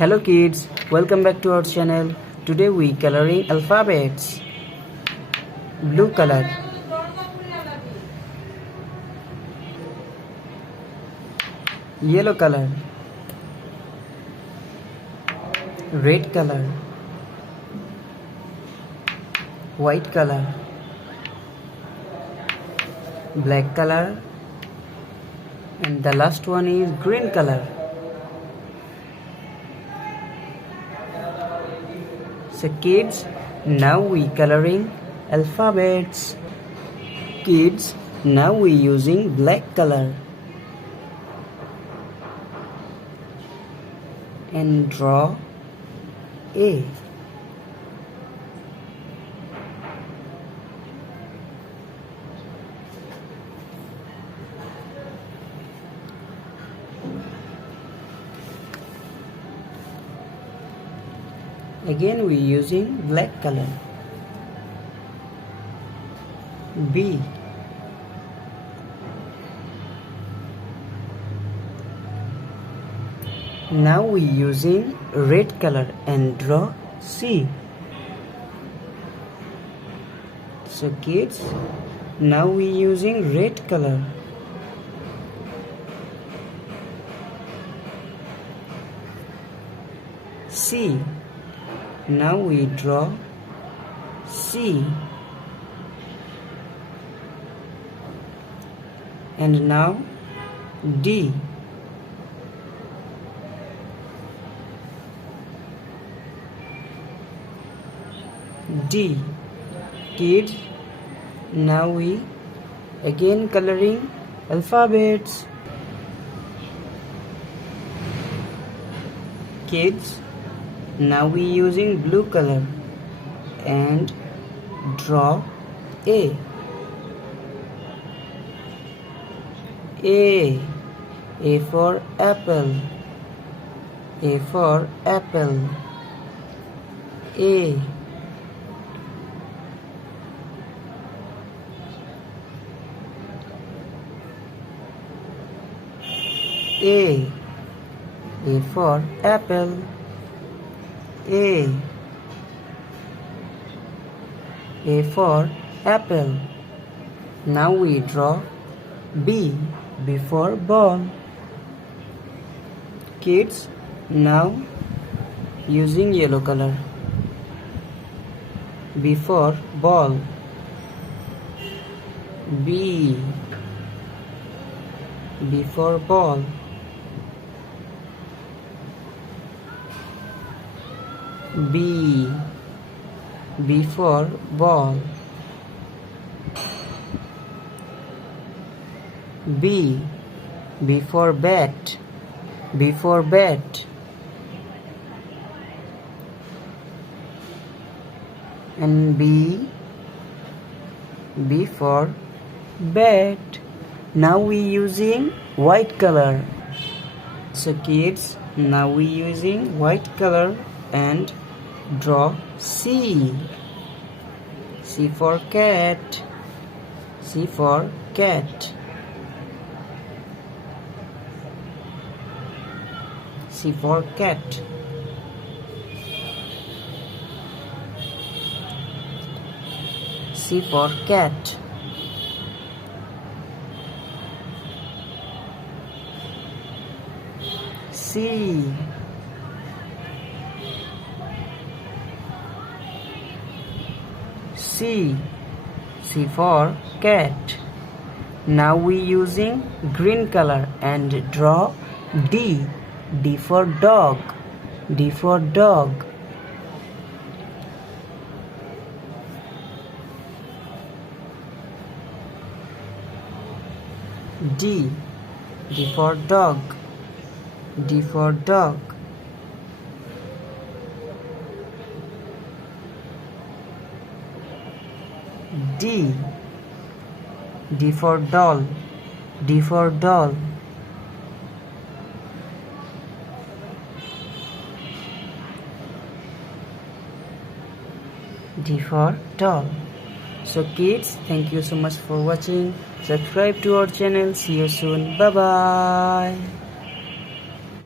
Hello kids, welcome back to our channel. Today we coloring alphabets. Blue color, yellow color, red color, white color, black color, and the last one is green color. So kids, now we coloring alphabets. Kids, now we using black color and draw A. Again we using black color. B. Now we using red color and draw C. So kids, now we using red color. C. Now we draw C. And now D. D. Kids, now we again coloring alphabets. Kids, now we using blue color and draw A. A. A for apple. A for apple. A. A. A for apple. A. A for apple. Now we draw B. B for ball. Kids, now using yellow color. B for ball. B. B for ball. B. B for ball. B. B for bat. B for bat. And B. B for bat. Now we using white color. So kids, now we using white color and draw C. C for cat. C for cat. C for cat. C for cat. C. C. C for cat. Now we using green color and draw D. D for dog. D for dog. D. D for dog. D for dog. D. D for doll. D for doll. D for doll. So kids, thank you so much for watching. Subscribe to our channel. See you soon. Bye bye.